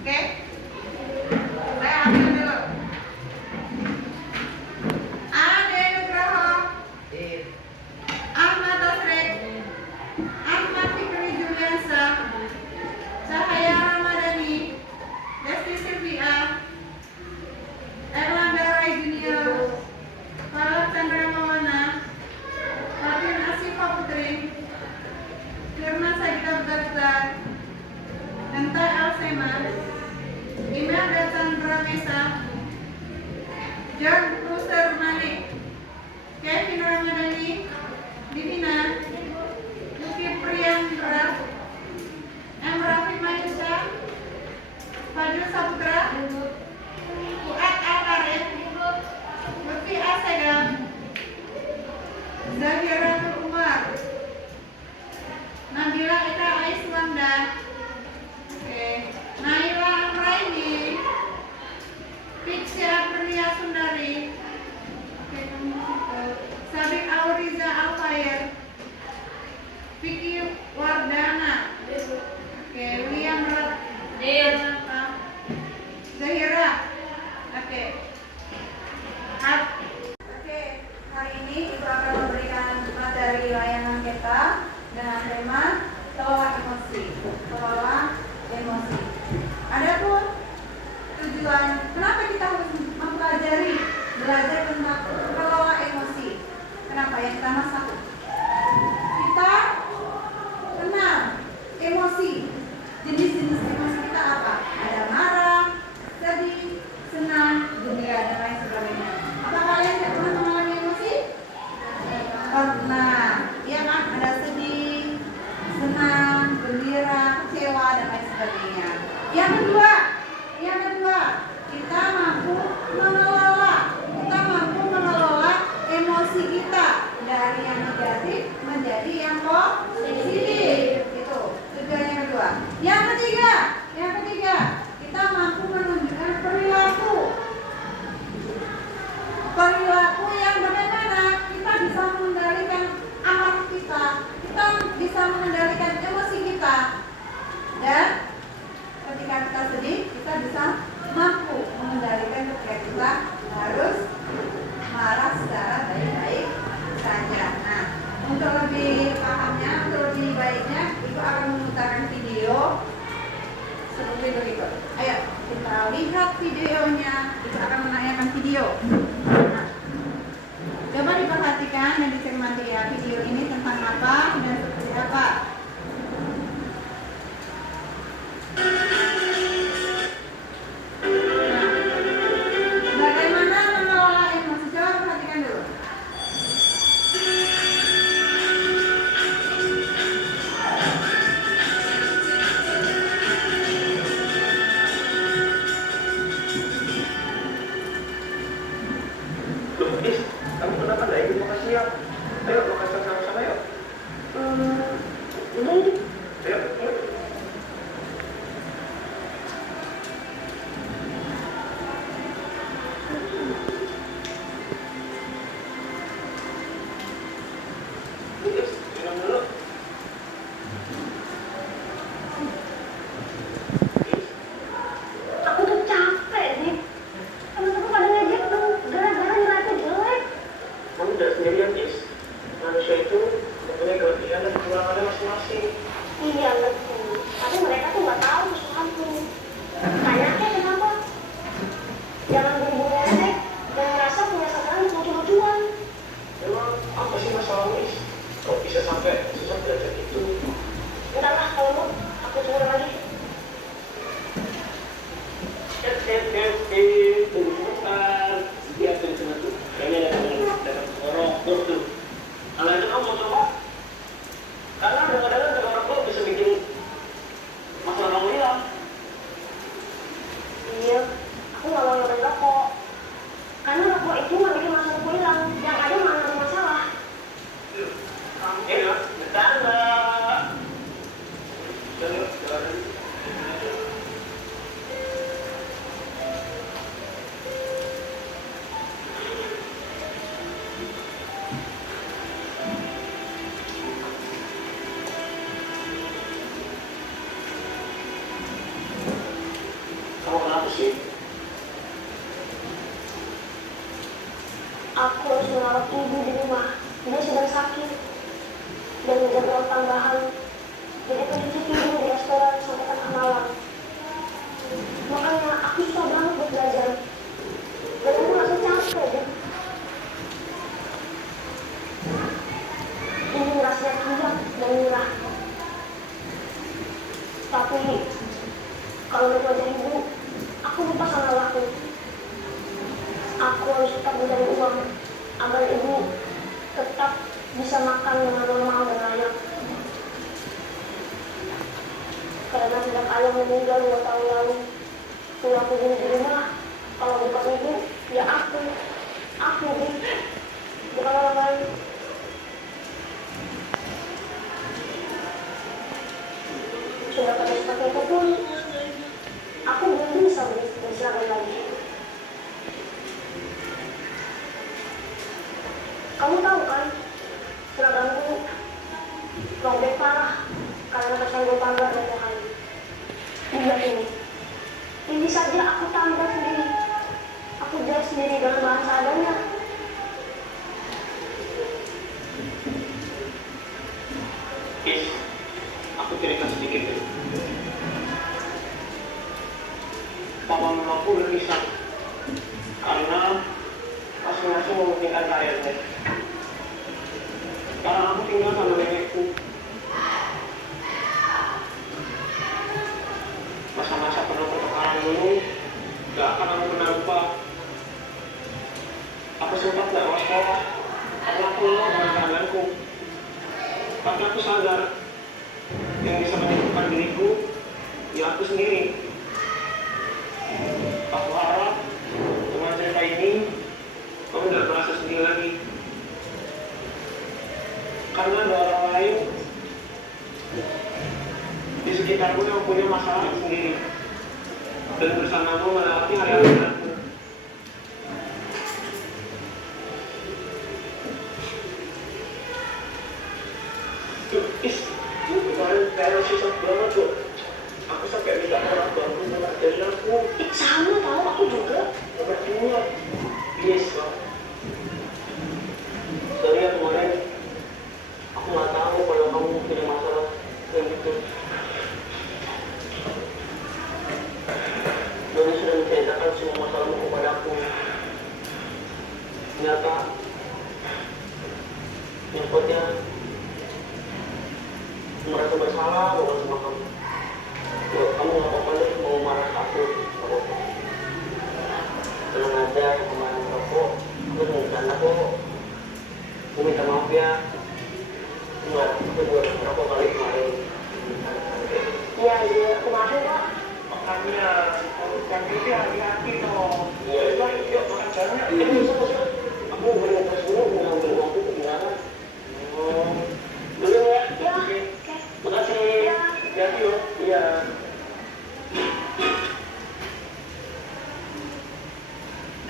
Oke, saya ambil dulu. Ade Nugroho, Ahmad Tasrik, Ahmad Fikri Juliansa, Cahaya Ramadhani, Desti Silvia, Erlangga Rai Junior, Paula Chandra Mawana, Fatin Asifa Putri, Firman Sagita Bagdad, Enta Elsema, Imelda Chandra Mesa, John Ruser Manik, Kevin Ramadhani, Divina, Yuki Priyandra, M. Rafiq Mayusha, Fajrul Saputra, Fuad Al-Arif, Lutfi Asegam, Zahira Nur Umar, Nabila Eka Aiswanda, Naila Raini, Fitri Aprilia Sundari, Sabik Auriza Alfair, Vicky Wardana, William Ratnata, Zahira. Oke, hari ini Ibu akan memberikan materi layanan kita dengan tema kelola emosi. Kelola emosi. Adapun tujuan kenapa kita harus mempelajari belajar tentang kelola emosi? Kenapa? Yang pertama satu, kita kenal emosi. Jenis-jenis emosi kita apa? Ada marah, sedih, senang, gembira, dan lain sebagainya. Apa kalian pernah mengalami emosi? Pernah. Iya kan? Ada sedih, senang, gembira, kecewa, dan lain sebagainya. Yang kedua, kita mampu mengelola emosi kita dari yang negatif menjadi yang positif. Itu tujuan yang kedua. Yang ketiga, kita mampu menunjukkan perilaku yang bagaimana kita bisa mengendalikan amarah kita bisa mengendalikan emosi kita, dan ketika kita sedih, kita bisa mampu mengendalikan ketika kita harus marah secara baik-baik saja. Nah, untuk lebih pahamnya, untuk lebih baiknya, Ibu akan memutarkan video seperti berikut. Ayo kita lihat videonya. Ibu akan menayangkan video. Nah, coba diperhatikan dan dicermati ya, video ini tentang apa dan seperti apa. Bagaimana mengelola emosi? Coba perhatikan dulu. Kamu kenapa nggak ikut makan siang? Ayo makan siang sama-sama yuk. Udah ini. Ayo. Minum dulu. Aku tuh capek nih. Temen-temen pada ngejek tuh gara-gara nilainya jelek. Kamu udah sendirian, Is. Manusia itu mempunyai kelebihan dan kekurangannya masing-masing. Iya betul. Tapi mereka tuh nggak tahu sesuatu. Kayaknya kenapa? Jangan buru-buru ngejek dan ngerasa punya sasaran lucu-lucuan. Emang apa sih masalahmu, Is? Kok bisa sampai susah belajar itu? Entahlah kalau mau, aku coba lagi. Tunggu sebentar. Dia akan cuma tuh. Kayaknya dapat rokok tuh. Kalau itu kamu mau coba? Karena kadang-kadang dengan rokok bisa bikin masalah kamu hilang. Iya, aku nggak mau nyobain rokok. Karena rokok itu nggak bikin masalah aku hilang. Yang ada malah nambah masalah. Iya, bercanda. Jalan. tambahan jadi pencuci piring di restoran sampai tengah malam. Makanya aku susah banget buat belajar. Dan aku merasa capek deh. Ini rasanya kaya dan murah. Tapi kalau mau belajar ibu, aku lupa sama waktu. Aku harus tetap mencari uang agar ibu tetap bisa makan dengan normal dan layak. Karena sejak ayah meninggal 2 tahun lalu, tuh aku di rumah. Kalau bukan ibu, ya aku bukan orang lain. Sudah pada seperti itu pun, aku belum bisa berseragam lagi. Kamu tahu kan, seragamku robek parah karena tersenggol pagar dan pohon. Lihat ini saja aku tambah sendiri. Aku jahit sendiri dengan bahan seadanya. Aku cerita sedikit ya. Papa mamaku udah pisah karena masing-masing mementingkan karirnya. Sekarang aku tinggal sama nenekku. Masa-masa penuh pertengkaran dulu gak akan aku pernah lupa. Aku sempat gak mau sekolah karena aku lelah dengan keadaanku. Tapi aku sadar yang bisa menyembuhkan diriku ya aku sendiri. Aku harap dengan cerita ini kamu tidak merasa sendiri lagi, karena ada orang lain di sekitarmu yang punya masalah sendiri dan bersamamu melewati hari-hari beratmu. Kemarin kayak susah banget tuh. Aku sampai minta orang bantu mulai dari aku. Sama tahu aku juga. Berdua. Yes, Pak. Sorry ya kemarin. Aku nggak tahu kalau kamu punya masalah kayak gitu. Doni sudah menceritakan semua masalahmu kepadaku. Ternyata nyempatnya merasa bersalah bukan sama kamu. Loh, kamu nggak apa-apa deh mau marah ke aku. Tenang aja, kemarin aku bercanda kok. Aku minta maaf ya. Enggak, aku juga berapa kali kemarin. Iya, aku maafin kok. Makanya, kalau kan itu hati-hati toh. Iya, yuk makan bareng ya. Bisa. Aku beli ngetes dulu, mau ngambil uangku ketinggalan. Dulu ya. Ya. Oke. Makasih. Ya. Hati-hati loh. Iya.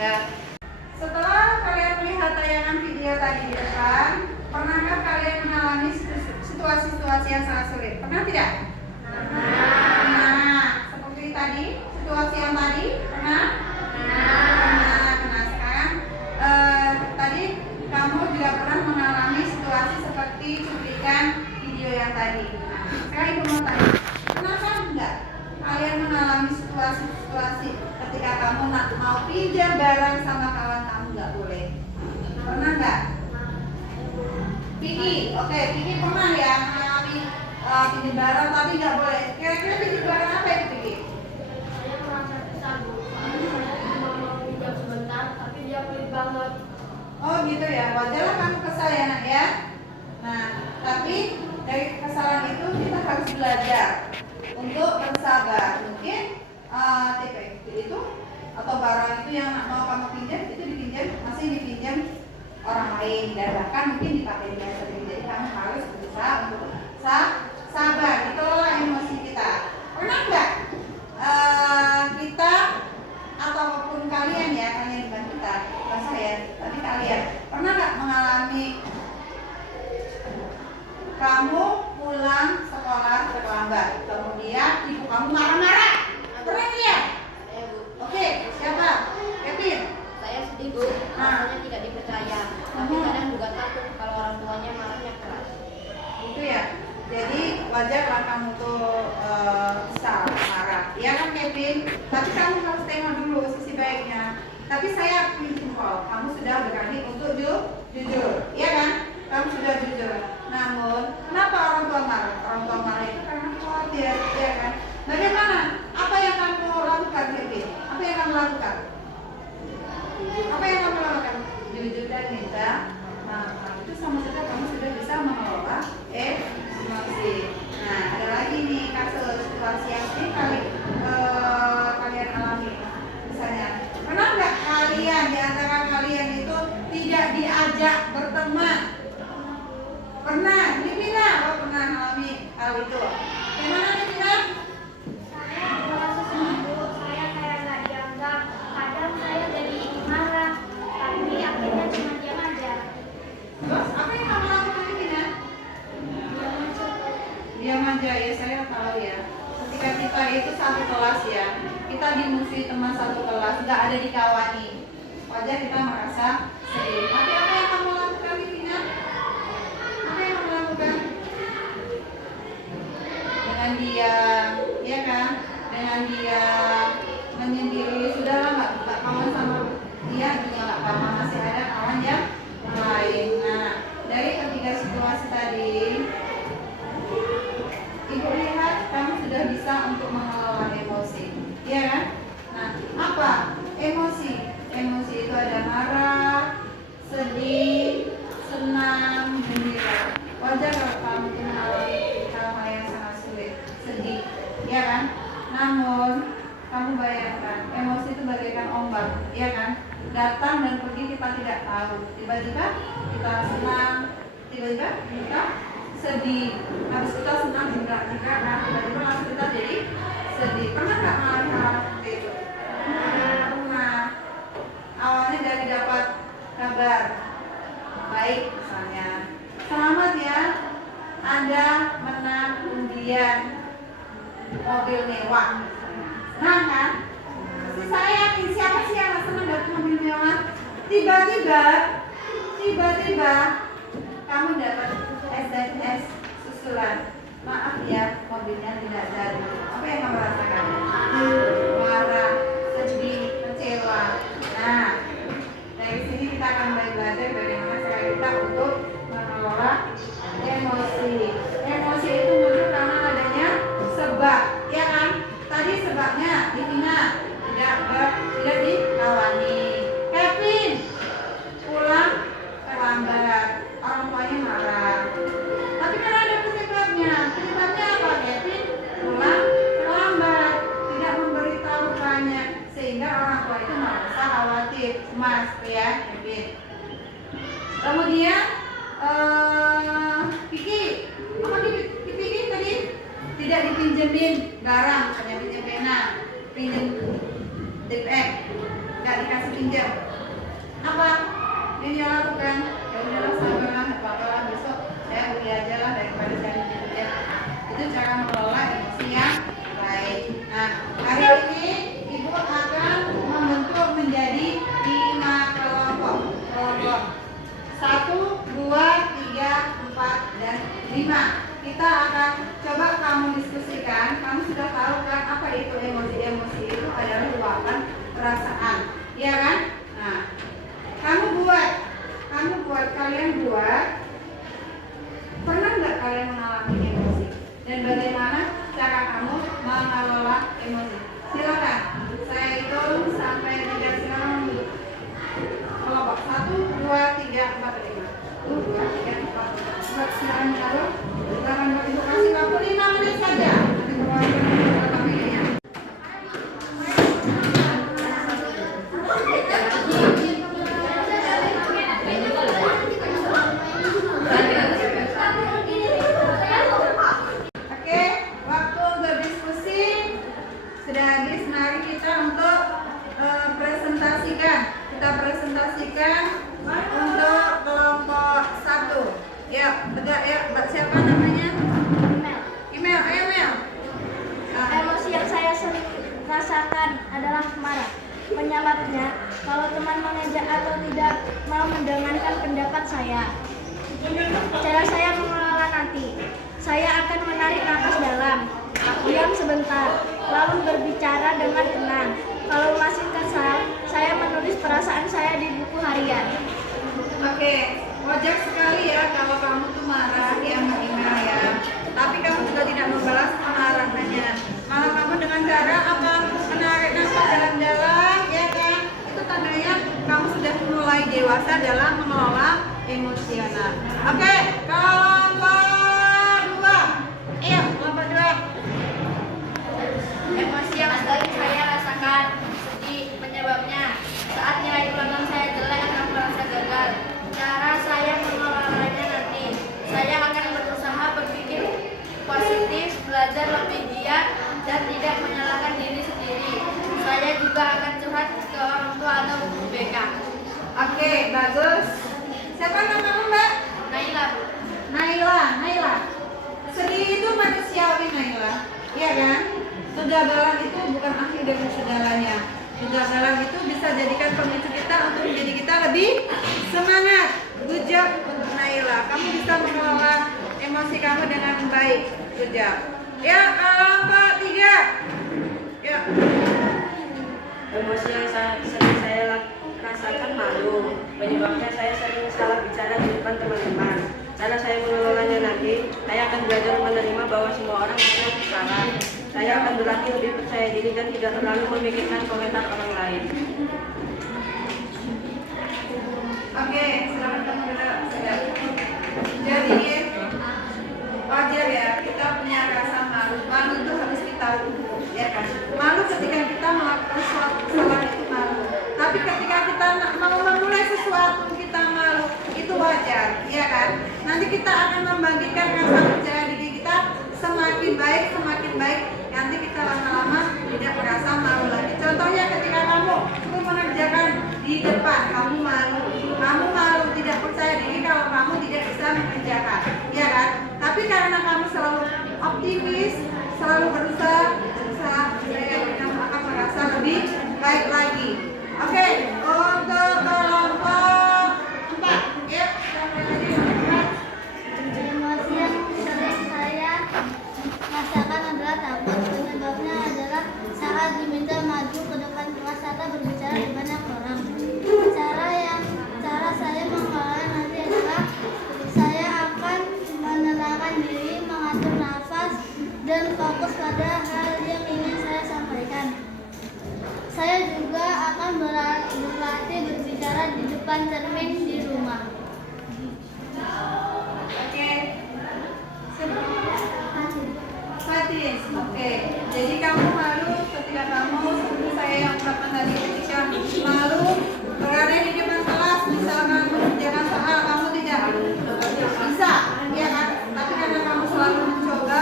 Nah, setelah kalian melihat tayangan video tadi di depan, pernahkah kalian mengalami situasi-situasi yang sangat sulit? Pernah tidak? Pernah. Seperti tadi, situasi yang tadi, pernah? Pernah. Nah, sekarang tadi kamu juga pernah mengalami situasi seperti cuplikan video yang tadi. Nah, sekarang ibu mau tanya, pernahkah enggak kalian mengalami situasi ketika kamu mau pinjam barang sama kawan kamu nggak boleh? Pernah nggak? Vicky, oke, Vicky pernah ya mengalami pinjam barang tapi nggak boleh. Kira-kira pinjam barang apa itu, Vicky? Saya merasa kesal, Bu. Soalnya saya mau pinjam sebentar, tapi dia pelit banget. Oh gitu ya, wajarlah kamu kesal ya nak ya. Nah, tapi dari kesalahan itu kita harus belajar untuk bersabar. Mungkin tipe itu atau barang itu yang mau kamu pinjam itu masih dipinjam orang lain dan bahkan mungkin dipakai dia sendiri. Jadi kamu harus berusaha untuk sabar, dikelola emosi kita. Pernah nggak kita ataupun kalian ya, kalian bukan kita, bukan saya, tapi kalian pernah nggak mengalami kamu pulang sekolah terlambat, kemudian ibu kamu marah-marah? Pernah ya? Saya, Bu. Oke, siapa? Kevin. Saya sedih, Bu. Rasanya tidak dipercaya. Tapi kadang juga takut kalau orang tuanya marahnya keras. Itu ya. Jadi wajarlah kamu tuh kesal, marah. Ya kan Kevin? Tapi kamu harus tengok dulu sisi baiknya. Tapi saya jempol, kamu sudah berani untuk jujur, ya kan? Kamu sudah jujur. Namun, kenapa orang tua marah? Orang tua marah itu karena khawatir, ya kan? Bagaimana? Apa yang kamu lakukan, Kevin? Apa yang kamu lakukan? Apa yang kamu lakukan? Jujur dan minta maaf. Itu sama saja kamu sudah bisa mengelola emosi. Nah, ada lagi nih kasus situasi yang sering kalian alami. Misalnya, pernah nggak kalian di antara kalian itu tidak diajak berteman? Pernah, Divina? Oh, pernah alami hal itu. Gimana Divina? Saya merasa seminggu, saya kayak nggak dianggap. Kadang saya jadi marah, tapi akhirnya cuma diam aja. Terus apa yang kamu lakukan Divina? Diam aja ya, saya tahu ya. Ketika kita itu satu kelas ya, kita dimusuhi teman satu kelas, nggak ada dikawani, wajar kita merasa sedih. Tapi apa yang kamu lakukan Divina? Apa yang kamu lakukan? Dengan diam, ya kan? Dengan diam, menyendiri, sudahlah nggak kawan sama dia juga nggak apa-apa, masih ada kawan yang lain. Nah, dari ketiga situasi tadi, Ibu lihat kamu sudah bisa untuk mengelola emosi, ya kan? Nah, apa emosi? Emosi itu ada marah, sedih, senang, gembira. Wajar kalau kamu mengalami hal-hal yang sangat sulit, sedih, ya kan? Namun kamu bayangkan, emosi itu bagaikan ombak, ya kan? Datang dan pergi kita tidak tahu. Tiba-tiba kita senang, tiba-tiba kita sedih. Habis kita senang juga, nah tiba-tiba langsung kita jadi sedih. Pernah nggak mengalami hal seperti itu? Pernah. Awalnya dari dapat kabar baik misalnya, selamat ya, Anda menang undian mobil mewah. Senang kan? Si saya nih, siapa sih yang nggak senang dapat mobil mewah? Tiba-tiba kamu dapat SMS susulan, maaf ya mobilnya tidak jadi. Apa yang kamu rasakan? Marah, sedih, kecewa. Nah, dari sini kita akan belajar bagaimana cara kita untuk mengelola emosi. Emosi itu muncul karena adanya sebab, ya kan? Tadi sebabnya Divina tidak dikawani. Kevin pulang terlambat, orang tuanya marah. Tapi kan ada penyebabnya. Penyebabnya apa, Kevin? Pulang terlambat, tidak memberitahukannya, sehingga orang tua itu merasa khawatir, cemas, ya, Kevin. Kemudian Vicky, apa Vicky tadi? Tidak dipinjemin barang, hanya pinjam pena, pinjam DPR, nggak dikasih pinjam. Apa yang dia lakukan? Ya udahlah, sabarlah, nggak apa-apa lah, besok saya beli aja lah daripada saya pinjam. Itu cara mengelola emosi yang baik. Nah, hari ini Ibu akan membentuk menjadi 5 kelompok. 1, 2, 3, 4, dan 5. Kita akan coba kamu diskusikan. Kamu sudah tahu kan apa itu emosi? Emosi itu adalah luapan perasaan, ya kan? Nah, kalian buat. Pernah nggak kalian mengalami emosi? Dan bagaimana cara kamu mengelola emosi? Silakan. Saya hitung sampai 3 sekarang. Kelompok 1, 2, 3, 4, 5. 1, 2, 3, 4. Silakan taruh. Silakan Ibu kasih waktu 5 menit saja. Nanti keluarkan videonya. Tarik nafas dalam, diam sebentar, lalu berbicara dengan tenang. Kalau masih kesal, saya menulis perasaan saya di buku harian. Oke, wajar sekali ya kalau kamu tuh marah ya mengingat ya. Tapi kamu juga tidak membalas kemarahannya. Malah kamu dengan cara apa? Menarik nafas dalam-dalam, ya kan? Itu tandanya kamu sudah mulai dewasa dalam mengelola emosional. Oke, kelompok 2. Iya, kelompok 2. Emosi yang sering saya rasakan sedih, penyebabnya saat nilai ulangan saya jelek atau merasa gagal. Cara saya mengelolanya nanti, saya akan berusaha berpikir positif, belajar lebih giat, dan tidak menyalahkan diri sendiri. Saya juga akan curhat ke orang tua atau guru BK. Oke, bagus. Siapa namamu, Mbak? Naila, Bu. Naila. Sedih itu manusiawi, Naila. Iya kan? Kegagalan itu bukan akhir dari segalanya. Kegagalan itu bisa jadikan pemicu kita untuk menjadi kita lebih semangat. Good job untuk Naila. Kamu bisa mengelola emosi kamu dengan baik. Good job. Ya, kelompok 3. Ya. Emosi yang sering saya rasakan malu. Penyebabnya saya sering salah bicara di depan teman-teman. Cara saya mengelolanya nanti, saya akan belajar menerima bahwa semua orang bisa salah. Saya akan berlatih lebih percaya diri dan tidak terlalu memikirkan komentar orang lain. Oke, selamat kamu sudah. Jadi wajar ya kita punya rasa malu. Malu itu harus kita ukur, ya kan? Malu ketika kita melakukan suatu kesalahan itu malu. Tapi ketika kita mau memulai sesuatu kita malu, itu wajar, ya kan? Nanti kita akan membagikan rasa percaya diri kita semakin baik. Nanti kita lama-lama tidak merasa malu lagi. Contohnya ketika kamu mengerjakan di depan, kamu malu, tidak percaya diri kalau kamu tidak bisa mengerjakan, ya kan? Tapi karena kamu selalu optimis, selalu berusaha, kamu akan merasa lebih baik lagi. Oke, untuk kelompok 4, ya. Emosi yang sering saya rasakan adalah takut. Penyebabnya adalah saat diminta maju ke depan kelas atau berbicara di banyak orang. Cara saya mengelola nanti adalah saya akan menenangkan diri, mengatur nafas, dan fokus pada hal yang ingin saya sampaikan. Saya juga akan berlatih berbicara di depan cermin di rumah. Oke. Fatin. Oke. Jadi kamu malu ketika kamu seperti saya yang ungkapkan tadi ketika malu berada di depan kelas, misalkan mengerjakan soal kamu tidak bisa, ya kan? Tapi karena kamu selalu mencoba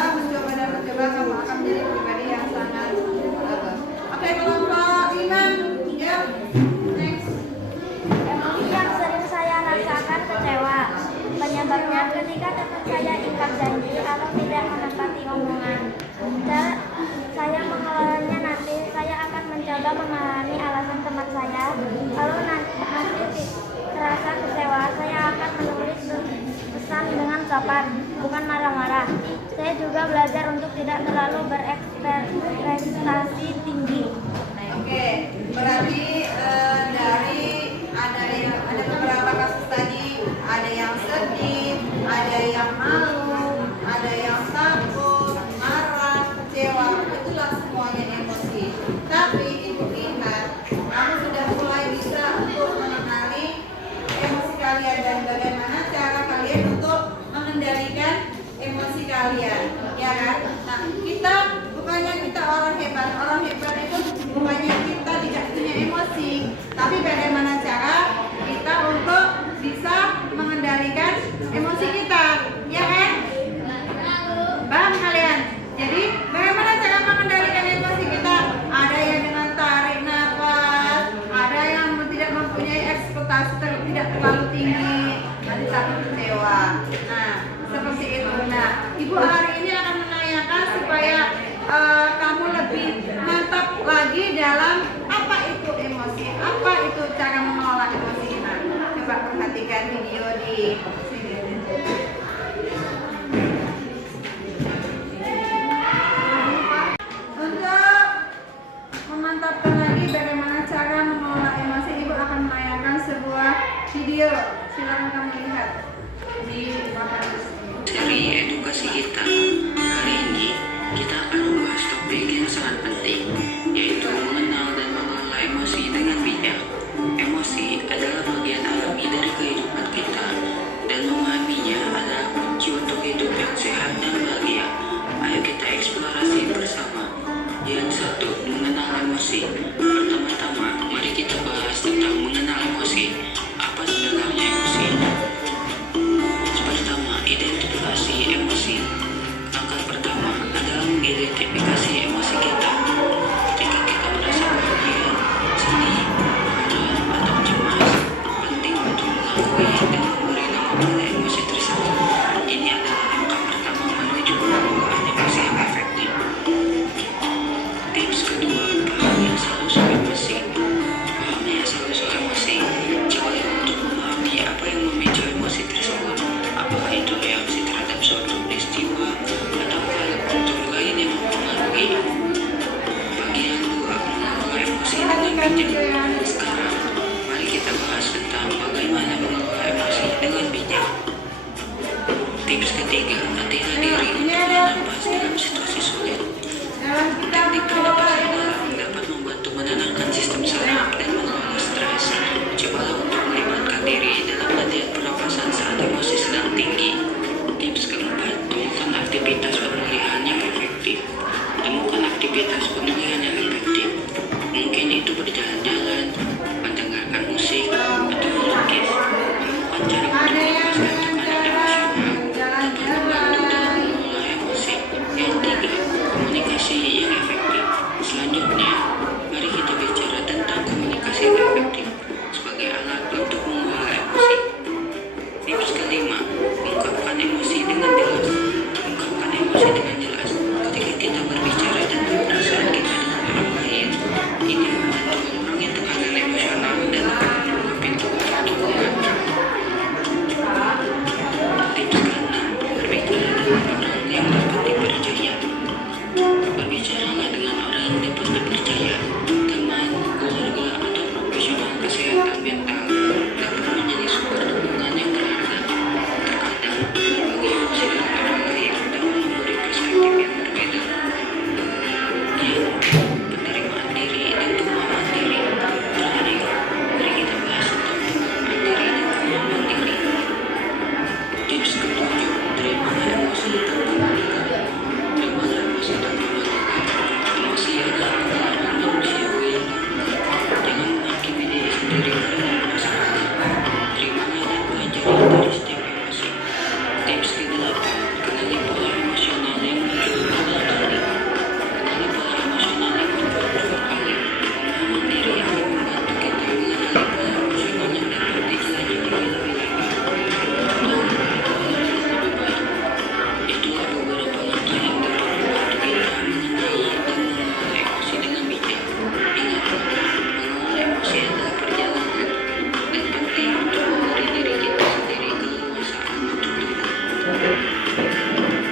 dan mencoba, kamu akan menjadi pribadi yang sangat bagus. Oke, kelompok 5, ya. Next. Emosi yang sering saya rasakan kecewa. Penyebabnya ketika teman saya ingkar janji atau tidak menepati omongan. Cara saya mengelolanya nanti, saya akan mencoba memahami alasan teman saya. Kalau nanti terasa kecewa, saya akan menulis pesan dengan sopan, bukan marah-marah. Saya juga belajar untuk tidak terlalu berekspektasi tinggi. Oke, berarti dari ada beberapa kasus tadi, ada yang sedih, ada yang malu, ada yang takut, marah, kecewa, itulah semuanya emosi. Tapi ibu ingat, kamu sudah mulai bisa untuk mengenali emosi kalian dan bagaimana cara kalian untuk mengendalikan emosi kalian, ya kan? Nah, kita bukannya kita orang hebat itu bukannya kita tidak punya emosi, tapi bagaimana cara kita untuk bisa mengendalikan emosi kita, ya kan? Paham kalian? Jadi bagaimana cara mengendalikan emosi kita? Ada yang dengan tarik nafas, ada yang tidak mempunyai ekspektasi tidak terlalu tinggi, nanti takut kecewa. Nah, seperti itu. Nah, ibu hari ini akan menanyakan supaya kamu lebih mantap lagi dalam apa itu emosi, apa itu cara mengelola emosi kita. Coba perhatikan video di sini. cemas dalam situasi sulit. dalam kita Teknik mengelola pernapasan emosi. dalam dapat membantu menenangkan sistem saraf dan mengelola stres. Cobalah untuk melibatkan diri dalam latihan pernapasan saat emosi sedang tinggi. Tips keempat, temukan aktivitas pemulihan yang efektif. Temukan aktivitas pemulihan yang efektif. Mungkin itu berjalan-jalan, mendengarkan musik, atau melukis. Menemukan cara Ada untuk yang melepaskan dengan tekanan cara emosional dapat membantu dalam mengelola emosi. Yang tiga, komunikasi yang efektif. Selanjutnya, mari kita bicara tentang komunikasi yang efektif sebagai alat untuk mengelola emosi. Tips kelima, ungkapkan emosi dengan jelas. Ungkapkan emosi dengan jelas. Ketika kita berbicara tentang perasaan kita dengan orang lain, ini membantu mengurangi tekanan emosional dan dapat membuka pintu untuk dukungan. Tips keenam, berbicara dengan orang yang dapat dipercaya. Berbicaralah dengan orang yang dapat dipercaya, teman, keluarga, atau profesional kesehatan mental dapat menjadi sumber dukungan yang berharga. Terkadang, berbagi emosi dengan orang lain dapat memberi perspektif yang berbeda. Yang penerimaan diri dan pemahaman diri. Terakhir, mari kita bahas tentang pemahaman diri dan pemahaman diri. Tips ketujuh, terimalah emosi tanpa menolak. Terimalah emosi tanpa menolak. Emosi adalah pengalaman manusiawi yang normal. Jangan menghakimi diri sendiri karena merasakannya. Terimalah dan pelajari dari setiap emosi. Tips ke-8, kenali pola emosional yang muncul berulang kali. Kenali pola emosional yang muncul berulang kali. Pemahaman diri akan membantu kita mengenali pola emosional yang dapat dijelajahi lebih lanjut. Dan mengelola dengan lebih baik. Itulah beberapa langkah yang dapat membantu kita mengenali dan mengelola emosi dengan bijak. Ingatlah, mengelola emosi adalah perjalanan dan penting untuk memberi diri kita sendiri keleluasaan untuk tumbuh.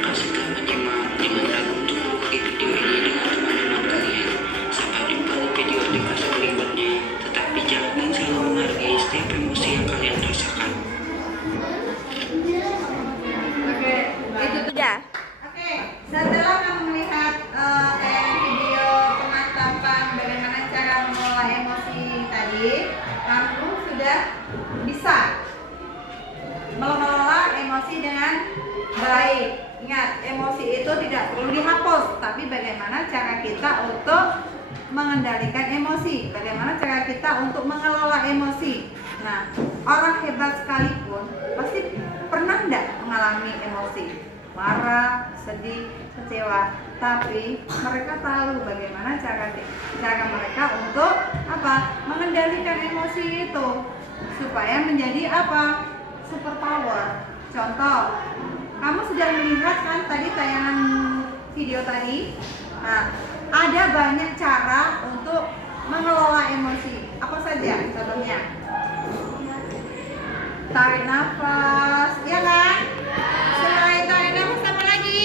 Kasihlah menyimak, jangan ragu untuk berbagi video ini dengan teman-teman kalian. Sampai jumpa di video podcast berikutnya. Tetap bijak dan selalu menghargai setiap emosi yang kalian rasakan. Oke, itu Udah. Oke, setelah kamu melihat video pemantapan bagaimana cara mengelola emosi tadi, kamu sudah bisa mengelola emosi dengan baik. Ingat, emosi itu tidak perlu dihapus, tapi bagaimana cara kita untuk mengendalikan emosi, bagaimana cara kita untuk mengelola emosi. Nah, orang hebat sekalipun pasti pernah enggak mengalami emosi? Marah, sedih, kecewa, tapi mereka tahu bagaimana cara mereka untuk apa? Mengendalikan emosi itu supaya menjadi apa? Superpower. Contoh, kamu sudah melihat kan tadi tayangan video tadi? Nah, ada banyak cara untuk mengelola emosi. Apa saja contohnya? Tarik nafas, ya kan? Selain tarik nafas apa lagi?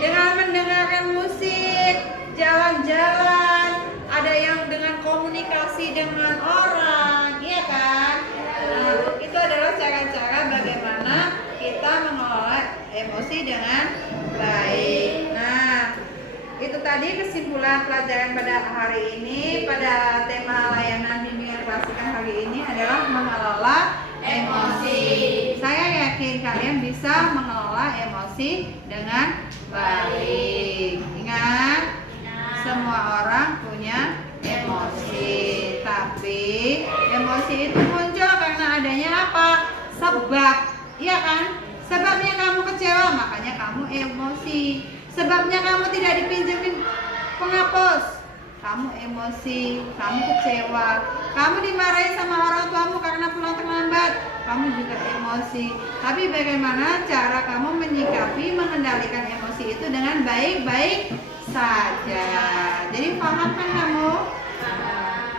Dengan mendengarkan musik, jalan-jalan, ada yang dengan komunikasi dengan orang, iya kan? Nah, itu adalah cara-cara bagaimana kita mengelola emosi dengan baik. Nah, itu tadi kesimpulan pelajaran pada hari ini, pada tema layanan bimbingan klasikan hari ini adalah mengelola emosi. Saya yakin kalian bisa mengelola emosi dengan baik. Ingat, semua orang punya emosi, tapi emosi itu muncul karena adanya apa? Sebab, iya kan? Sebabnya kamu kecewa, makanya kamu emosi. Sebabnya kamu tidak dipinjemin penghapus, kamu emosi, kamu kecewa. Kamu dimarahi sama orang tuamu karena pulang terlambat, kamu juga emosi. Tapi bagaimana cara kamu menyikapi, mengendalikan emosi itu dengan baik-baik saja. Jadi paham kan kamu?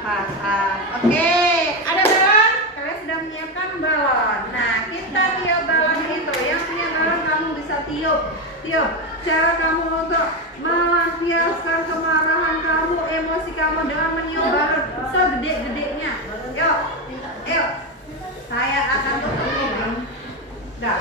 Paham. Oke, ada balon? Kalian sudah menyiapkan balon. Nah, kita tiup balon itu. Yang punya balon kamu bisa tiup. Tiup. Cara kamu untuk melampiaskan kemarahan kamu, emosi kamu dengan meniup balon segede-gedenya. Yuk, yuk. Saya akan tutup. Dah.